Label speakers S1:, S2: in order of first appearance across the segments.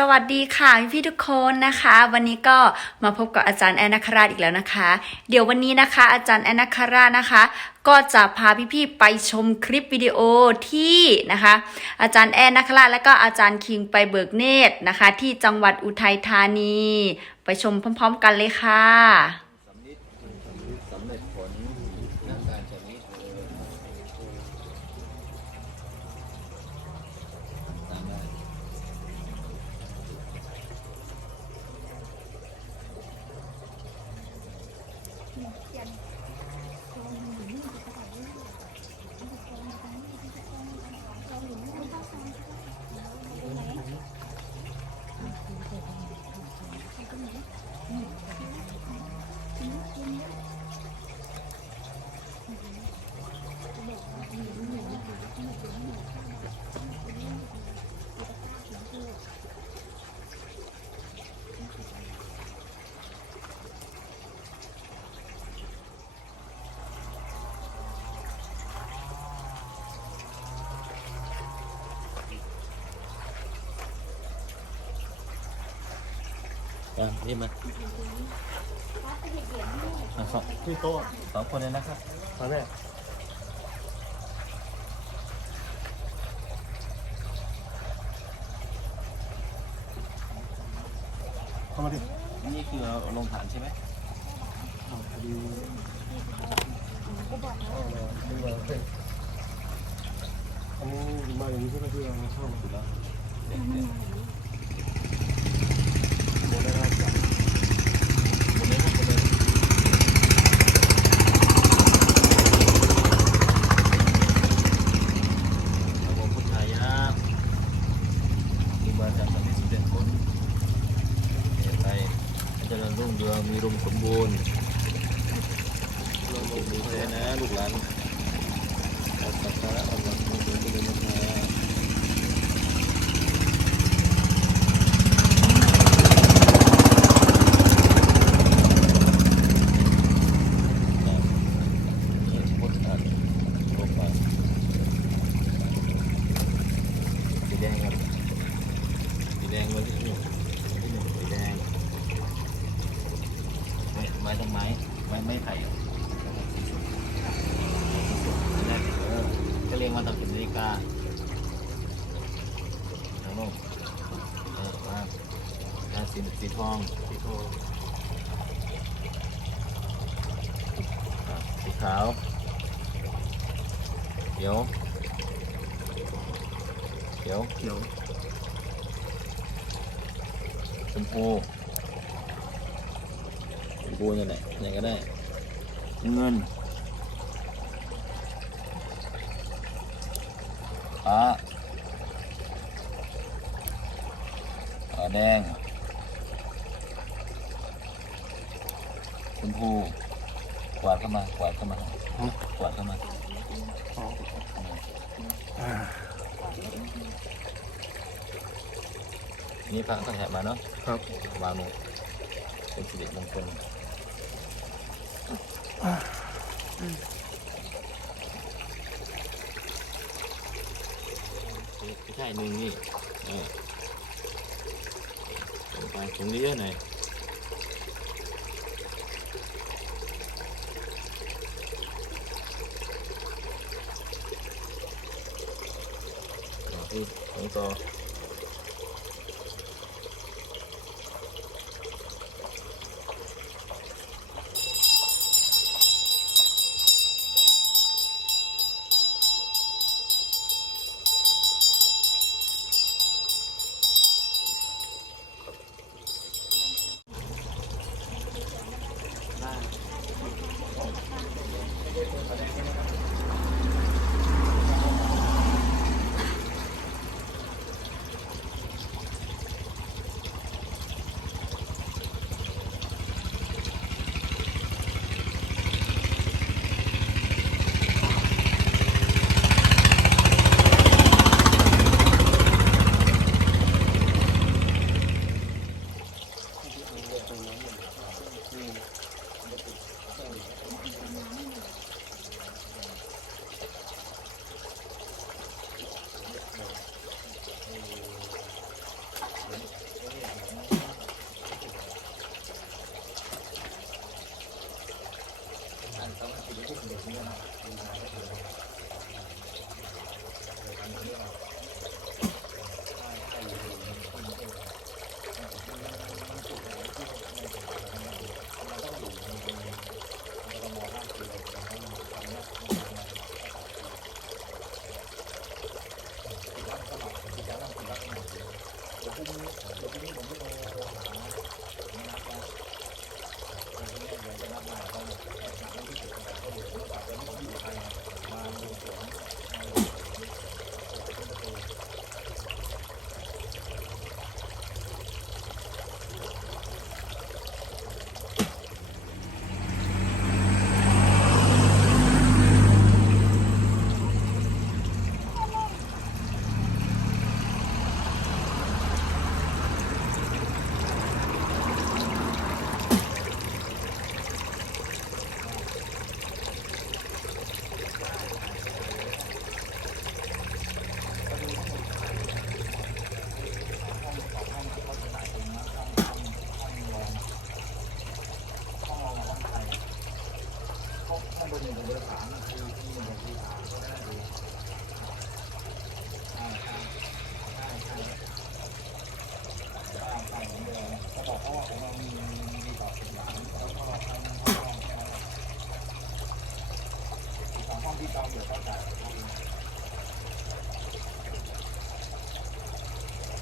S1: สวัสดีค่ะพี่พี่ทุกคนนะคะ วันนี้ก็มาพบกับอาจารย์แอนนาคราชอีกแล้วนะคะ เดี๋ยววันนี้นะคะ อาจารย์แอนนาคราชนะคะ ก็จะพาพี่ๆไปชมคลิปวิดีโอที่นะคะ อาจารย์แอนนาคราชและก็อาจารย์คิงไปเบิกเนตรนะคะ ที่จังหวัดอุทัยธานี ไปชมพร้อม ๆ กันเลยค่ะ
S2: สำนิดสำนิดสำเร็จผลนักการชำนิดเออตามได้ อะนี่มาอะสองที่โต๊ะสองคนเลยนะครับตอนแรกเข้ามาดินี่คือเราลงฐานใช่ไหม
S3: พอดีอันนี้มาอย่างนี้เพื่อที่เราเข้ามา
S2: ถูกแล้ว
S3: โบได้รับจาก
S2: บนนี้ครับบนนี้ระบบพุทธายะมีมาจากสำเร็จสำเร็จผลเหตุไปให้เจ รุ่งเรืองมีรมสมบูรณ์เราลงมือแท้นะลูกหลานสักการะอัลลอฮ์มุสลิมเป็นมาทธะลงไปสีแดงครับสีแดงวันที่หนึ่งวันที่หนึ่งสีแดง ไม้ไม้ต้นไม้ไม้ไม้ไผ่อะนั่นเออก็เรียงมาตามสิบนาฬิกาแล้วลงเออมาอ่าสีสีทองสีทองอะสีขาวเขียวเขียว
S3: เขียว
S2: ชมพู ชมพูนี่แหละไหนก็ได้ เงินฟ้าฟ้าแดงชมพูกวาดเข้ามากวาดเข้ามากวาดเข้ามา
S3: อ่า
S2: นี่พระก็แถบมาเนาะ
S3: ครับ
S2: วางลงเป็นสิริมงคล ไม่ใช่หนึ่งนี่เออลงไป 이렇게 준비했습니다.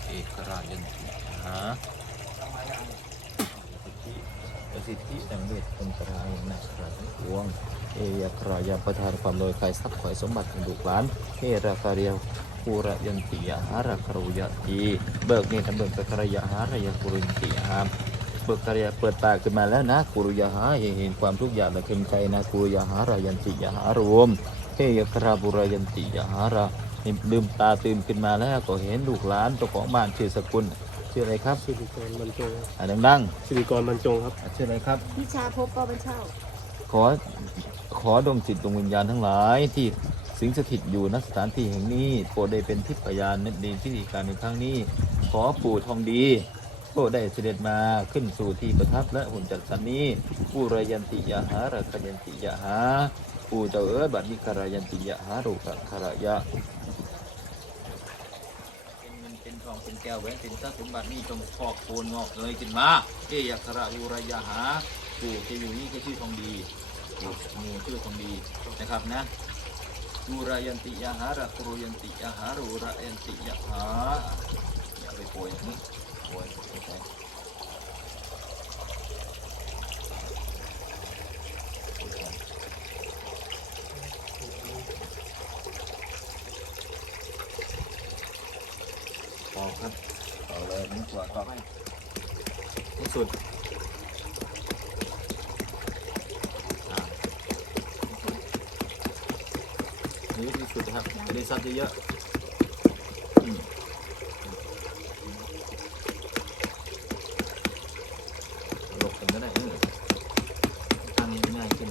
S2: เอกราชยันติหาประสิทธิสำเร็จเป็นกระไรนะกระทั้งวง เอยกรายาประทานความโดยใครทรัพย์ขอยสมบัติของลูกหลานเอราคาเรียวภูระยันติยาหารครุยตีเบิกเนตเบิกตะกรยหารยากุรินติหามเบิกกรยเปิดปากขึ้นมาแล้วนะกุรุยาหาเห็นความทุกอย่างและเข็นใจนะกุรุยาหารยันติยาหารวม เอยกราบุรายันติยาหาราลืมตาตื่นขึ้นมาแล้วก็เห็นลูกหลานเจ้าของบ้านชื่อสกุลชื่ออะไรครับ
S3: สิริกรบรรจง
S2: อ่านดัง
S3: สิริกรบรรจงครับ
S2: ๆชื่ออะไรครับ
S4: พิชาพบก็บรรเช่า
S2: ขอขอดวงจิตดวงวิญญาณทั้งหลายที่สิงสถิตอยู่ณสถานที่แห่งนี้โปรดได้เป็นทิพยานในดีที่ดีการในครั้งนี้ ขอปู่ทองดีโปรดได้เสด็จมาขึ้นสู่ที่ประทับและหุ่นจัดสรรนี้ผู้รายันติยาหาระคยันติยาหา ปู่เจ้าเอ๋ยบัดนี้คารายันติยาหารุกะคารายะเป็นเงินเป็นทองเป็นแก้วแหวนเป็นทรัพย์สมบัตินี่จงพอกโคนงอกเงยขึ้นมาเอยคาราอุรายาหาปูจะอยู่นี่ก็ชื่อทองดีปู่ชื่อทองดีนะครับนะดูรายันติยาหาระครูยันติยาหารูรายันติยาหาอย่าไปโปรยอย่างนี้โปรยไม่ใช่ต่อ ครับต่อเลยนี่ตัวต่อให้ที่สุดอ่านี่ที่สุดนะครับจะได้ซับเยอะๆอืมหลบกันก็ได้เออทำง่ายขึ้น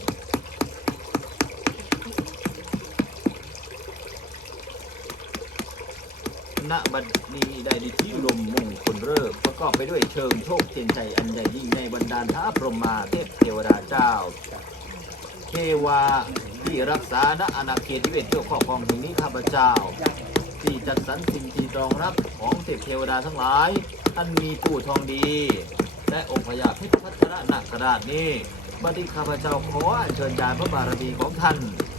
S2: ณบัดนี้ได้ดิที่ลมมงคลเริ่มประกอบไปด้วยเชิงโชคเทียนชัยอันใหญ่ยิ่งในบรรดาลท้าพรหมาเทพเทวดาเจ้า เทวาที่รักษาณอาณาเขตที่เป็นเจ้าครอบครองแห่งนี้ข้าพเจ้า ที่จัดสรรสิ่งที่รองรับของเทพเทวดาทั้งหลายท่านมีผู้ทองดี และองค์พญาพิพัฒนนาคราชนี้บัดนี้ข้าพเจ้าขออัญเชิญญาณพระบารมีของท่าน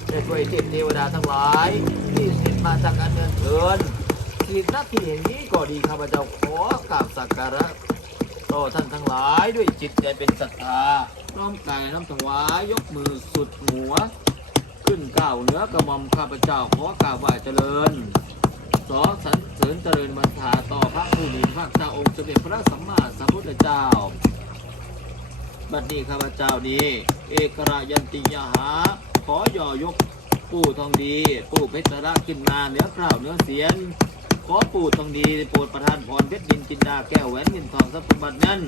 S2: ได้ช่วยเทพเทวดาทั้งหลาย ที่เสด็จมาจากการเงินเถิน ที่หน้าที่แห่งนี้ก็ดีข้าพเจ้าขอกราบสักการะต่อท่านทั้งหลายด้วยจิตใจเป็นศรัทธาน้อมกายน้อมถวายยกมือสุดหัว ขึ้นก้าวเหนือกระหม่อมข้าพเจ้าขอกราบไหว้เจริญสอสรรเสริญเจริญบรรทาต่อพระผู้มีพระเจ้าองค์สมเด็จพระสัมมาสัมพุทธเจ้า บัดนี้ข้าพเจ้านี้ เอกรายันติยาหา ขอย่อยกปู่ทองดี ปู่เพชรระขึ้นมาเหนือกล่าวเหนือเสียน ขอปู่ทองดีโปรดประทานพรเพชรดินจินดาแก้วแหวนเงินทองทรัพย์สมบัตินั้น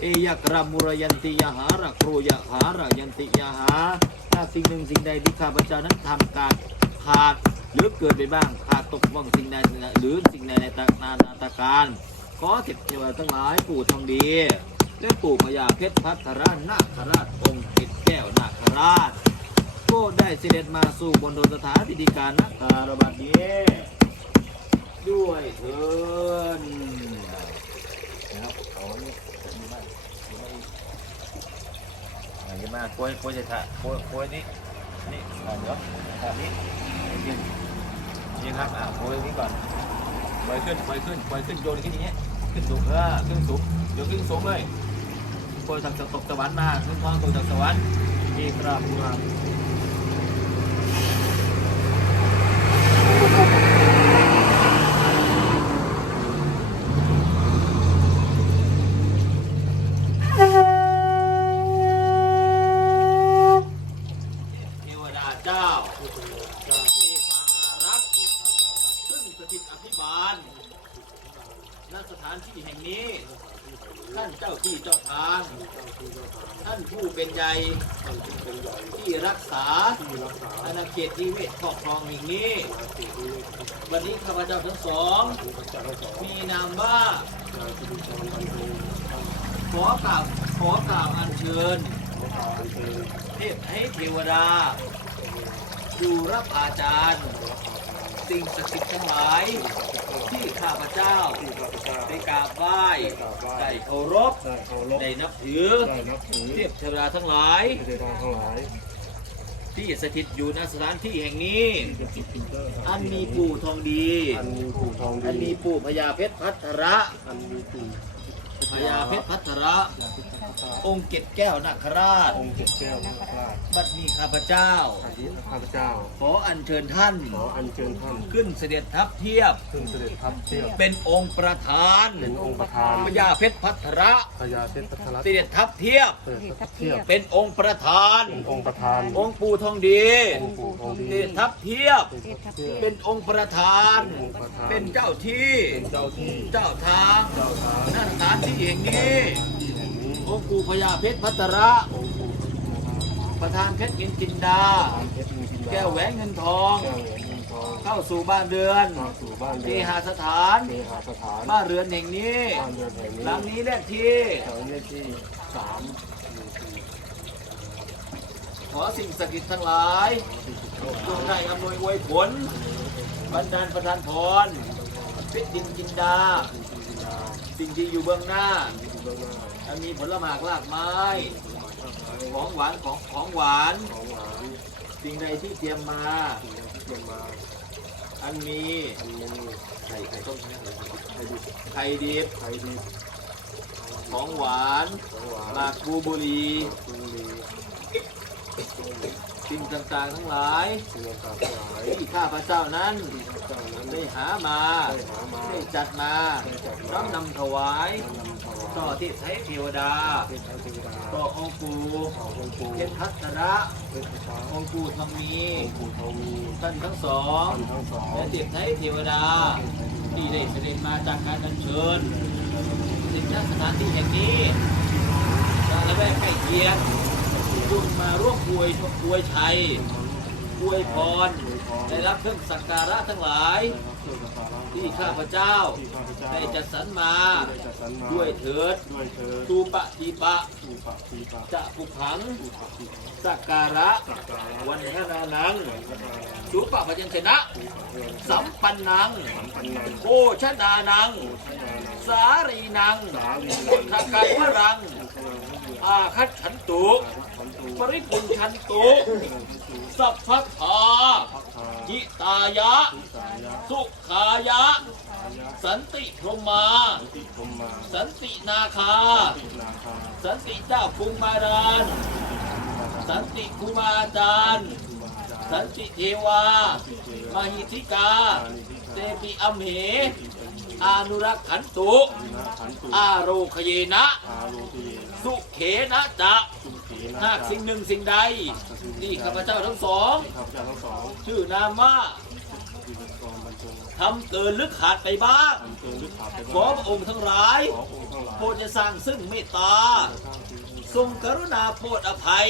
S2: เอยักรามุรยันติยาหาระครูยะหาระยันติยาหา ถ้าสิ่งหนึ่งสิ่งใดที่ข้าพเจ้านั้นทำการขาดหรือเกิดไปบ้างขาดตกบ้างสิ่งใดหรือสิ่งใดในตานานาตาการขอเทพเทวดาทั้งหลายปู่ทองดี และปู่พญาเพชรพัทราชนาคราชองค์เพชรแก้วนาคราชก็ได้เสด็จมาสู่บนโดนสถานพิธีการนักการบัดนี้ ด้วยเถินนะครับขอานี่ดีมากดีมากอีกอ่ามากกล้วยกล้วยจะถ่ายกล้วยกล้วยนี่นี่อ่าเดี๋ยวถ่ายนี้นี่นี่ครับอ่าโกล้วยนี้ก่อนปล่อยขึ้นปล่อยขึ้นปล่อยขึ้นโยนขึ้นอย่างเงี้ยขึ้นสูงเออขึ้นสูงโยนขึ้นสูงเลยโกล้วยจากตกสวรรค์มาขึ้นท้องตกจากสวรรค์นี่ครับครับ เทวดาเจ้าเทพาอารักษ์ซึ่งสถิตอภิบาลณสถานที่แห่งนี้ ท่านเจ้าที่เจ้าทาง ท่านผู้เป็นใหญ่ที่รักษาอาณาเขตที่เวทครอบครองแห่งนี้ วันนี้ข้าพเจ้าทั้งสอง มีนามว่าขอกราบขอกราบอัญเชิญเทพให้เทวดา อยู่รับอาจารย์ สิ่งศักดิ์สิทธิ์ทั้งหลาย ที่ข้าพเจ้าได้กราบไหว้ได้เคารพ
S3: ได้เคารพ
S2: ได้นับถือ
S3: ได้นับถือ
S2: เทพเทวดาทั้งหลาย
S3: เทวดาทั้งหลาย
S2: ที่สถิตอยู่ณสถานที่แห่งนี้
S3: เป็นจิตปินเตอร์ครับ
S2: อันมีปู่ทองดี
S3: อันมีปู่ทองดี
S2: อันมีปู่พญาเพชรพัทระ
S3: อันมีปู่
S2: พญาเพชรพัทระ
S3: ยาพิทักษ์
S2: องค์เกตแก้วนาคราช
S3: องค์เจ็ดแก้วนาคราช
S2: บัดนี้ข้าพเจ้า
S3: อาทิข้าพเจ้า
S2: ขออัญเชิญท่าน
S3: ขออัญเชิญท่าน
S2: ขึ้นเสด็จทัพเทียบ
S3: ขึ้นเสด็จทัพเทียบ
S2: เป็นองค์ประธาน
S3: เป็นองค์ประธาน
S2: พญาเพชรพัทระ
S3: พญาเพชรพัทร
S2: เสด็จทัพเทียบ
S3: เสด็จทัพเทียบ
S2: เป็นองค์ประธาน
S3: เป็นองค์ประธาน
S2: องค์ปู่ทองดี
S3: องค์ปู่ทอง
S2: เส
S3: ดี
S2: ด็จทัพเทียบ
S3: เป็นทัพเทียบ
S2: เป็นองค์ประธาน
S3: เป็นองค์ประธาน
S2: เป็นเจ้าที่
S3: เป็นเจ้าที่
S2: เจ้าทาง
S3: เจ้าทาง
S2: ณสถานที่แห่งนี้
S3: ที่แห่งนี้
S2: องค์ปู่พญาเพชรพัทระ
S3: องค์ปู่นะครับ
S2: ประธานเพชรเงินจินดา
S3: ทานเพชรมีกินดา
S2: แก้วแหวนเงินทอง
S3: แก้วแหวนเงินทอง
S2: เข้าสู่บ้านเรือน
S3: เข้าสู่บ้าน
S2: เค
S3: เรือน
S2: หสถาน
S3: เคหสถาน
S2: บ้านเรือนแห่งนี้
S3: บ้านเรือนแห่งนี้
S2: หลังนี้เลขที่
S3: แถวเลขที่สามหมู่สี่
S2: ขอสิ่งศักดิ์สิทธิ์ทั้งหลายจงได้อำนวยอวยผลบันดาลประทานพรเพชรดินจินดา สิ่งที่อยู่เบื้องหน้าอันมีผลหมากลากไม้ ของหวานของของหวาน
S3: ของหวาน
S2: สิ่งใดที่เตรียมมา
S3: สิ่งใดที่เตรียมมา
S2: อันมี
S3: อันนี้
S2: ไข่ไข่ต้ม
S3: ไข่ดิบ
S2: ไข่ดิบ
S3: ไข่ดิบ
S2: ของหวาน
S3: ของหวาน
S2: หมากคูบุรี
S3: กุลี
S2: สิ่งต่างๆทั้งหลาย
S3: สิ่งต่างๆทั้งหลาย
S2: ที่ข้าพระเจ้านั้น
S3: ที่พระเจ้านั้น
S2: ได้หามา
S3: ได้หามา
S2: ได้จัดมา
S3: ได้จัดมา
S2: น้อมนำถวาย
S3: นำถวาย
S2: ต่อที่ใช้เทวดา
S3: เป็นพระเทวดา
S2: ต่อองค์ปู่
S3: ต่อองค์ปู่
S2: เพชรพัทระ
S3: เป็นพระเจ้า
S2: องค์ปู่ทองมี
S3: องค์ปู่ทองมี
S2: ท่านทั้งสอง
S3: ท่านทั้งสอง
S2: และเด็กไทยเทวดา ที่ได้เสด็จมาจากการอัญเชิญสิ่งณสถานที่แห่งนี้และละแวกใกล้เคียงจงมาร่วมอวยอวยชัยอวยพร ได้รับเครื่องสักการะทั้งหลาย ที่ข้าพเจ้า
S3: ที่ข้าพเจ้า
S2: ได้จัดสรรมา
S3: ได้จัดสรรมา
S2: ด้วยเถิด
S3: ด้วยเธอ
S2: ตูปะทีปะ
S3: ทูปะทีปะ
S2: จะปุขัง
S3: ทูปะทีปะ
S2: สักการะ
S3: สักการะ
S2: วันทนานัง
S3: วันพระนา
S2: สุปะพยัญชนะ
S3: ทูปะเรือน
S2: สัมปันนัง
S3: สัมปันนัง
S2: โภชนานัง
S3: โอชนานัง
S2: สารีนัง
S3: สาลี
S2: พุทธกันวรัง
S3: อา
S2: คัตฉันตูปริปุญชันตูสัพพัทธา
S3: พักคา
S2: ยิตายะ
S3: สุ
S2: ขายะสันติพรหมา
S3: สันติพรหมา
S2: สันตินาคา สันติเจ้าคุมาดานสันติคุมาจารย์สันติเทวา มหิธิกา เตปิอัมเหอานุรักขันตุ อาโรคเยนะ สุเขนะจะ
S3: สุขีนา
S2: หากสิ่งหนึ่งสิ่งใดที่ข้าพเจ้าทั้งสอง
S3: ข้าพเจ้าทั้งสอง
S2: ชื่อนามว่า
S3: ที่เป็นกองบรรจง
S2: ทำเกินหรือขาดไปบ้าง
S3: ทำเกินหรือขาดไป
S2: ขอพระองค์ทั้งหลาย
S3: ขอองค์ทั้งหลาย
S2: โปรดจะสร้างซึ่งเมตตา
S3: สร้างสิ่งที่
S2: ทรงกรุณาโปรดอภัย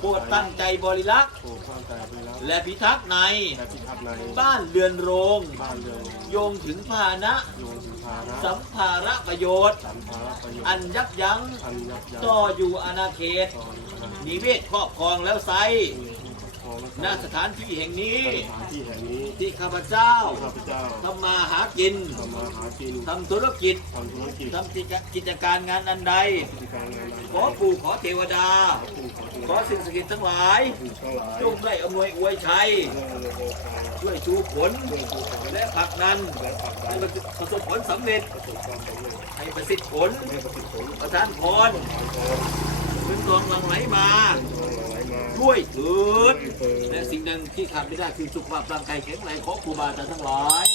S2: โปรดตั้งใจบริลักษ์
S3: โปรดตั้งใจไปแล้ว
S2: และพิทักษ์ใน
S3: และพิทักษ์ใน
S2: บ้านเรือนโรง
S3: บ้านเรือน
S2: โยงถึงพาหนะ
S3: โยงถึงภานะ
S2: สัมภาระประโยชน์
S3: สัมภาระประโยชน์
S2: อันยับยั้ง
S3: อันยับยั้ง
S2: ต่ออยู่อาณาเขต
S3: ต่ออยู่อาณาเขต
S2: นิเวศครอบครองแล้วไซ
S3: ของ
S2: ณสถานที่แห่งนี้
S3: สถานที่แห่งนี้
S2: ที่ข้าพเจ้า
S3: ข้าพเจ้า
S2: ทำมาหากิน
S3: ทำมาหากิน
S2: ทำธุรกิจ
S3: ทำธุรกิจ
S2: ทำกิจกิจการงานอันใด
S3: กิจการงาน
S2: ขอปู่ขอเทวดา
S3: ผู้ขอ
S2: ขอสิ่งศักดิ์สิทธิ์ทั้งหลาย
S3: ผู้ทั้งหลาย
S2: จงได้อำนวยอวยชัย
S3: เรื่องโลกา
S2: ช่วยชูผล
S3: เรื่องผู้ขอ
S2: และผลักนัน
S3: และปักใจ
S2: ให้ประสบผลสำเร็จ
S3: ประสบความสำเร็จ
S2: ให้ประสิทธิ์ผล
S3: ให้ประสิทธิ์ผล
S2: ประทานพร
S3: ทอง
S2: เงินทองหลั่งไหลมา
S3: ทองไหลมา
S2: ด้วยเถิด
S3: เปิด
S2: และสิ่งหนึ่งที่ขาดไม่ได้คือสุขภาพร่างกายแข็งแรงของครูบาอาจารย์ทั้งหลาย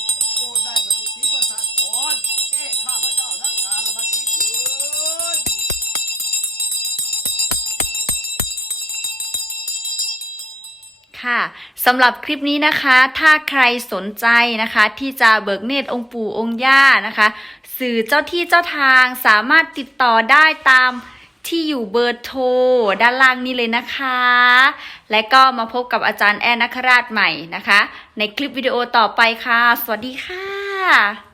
S1: ค่ะสำหรับคลิปนี้นะคะ ถ้าใครสนใจนะคะ ที่จะเบิกเนตรองค์ปู่องค์ย่านะคะ สื่อเจ้าที่เจ้าทางสามารถติดต่อได้ตามที่อยู่เบอร์โทรด้านล่างนี้เลยนะคะ และก็มาพบกับอาจารย์แอนนคราชใหม่นะคะ ในคลิปวิดีโอต่อไปค่ะ สวัสดีค่ะ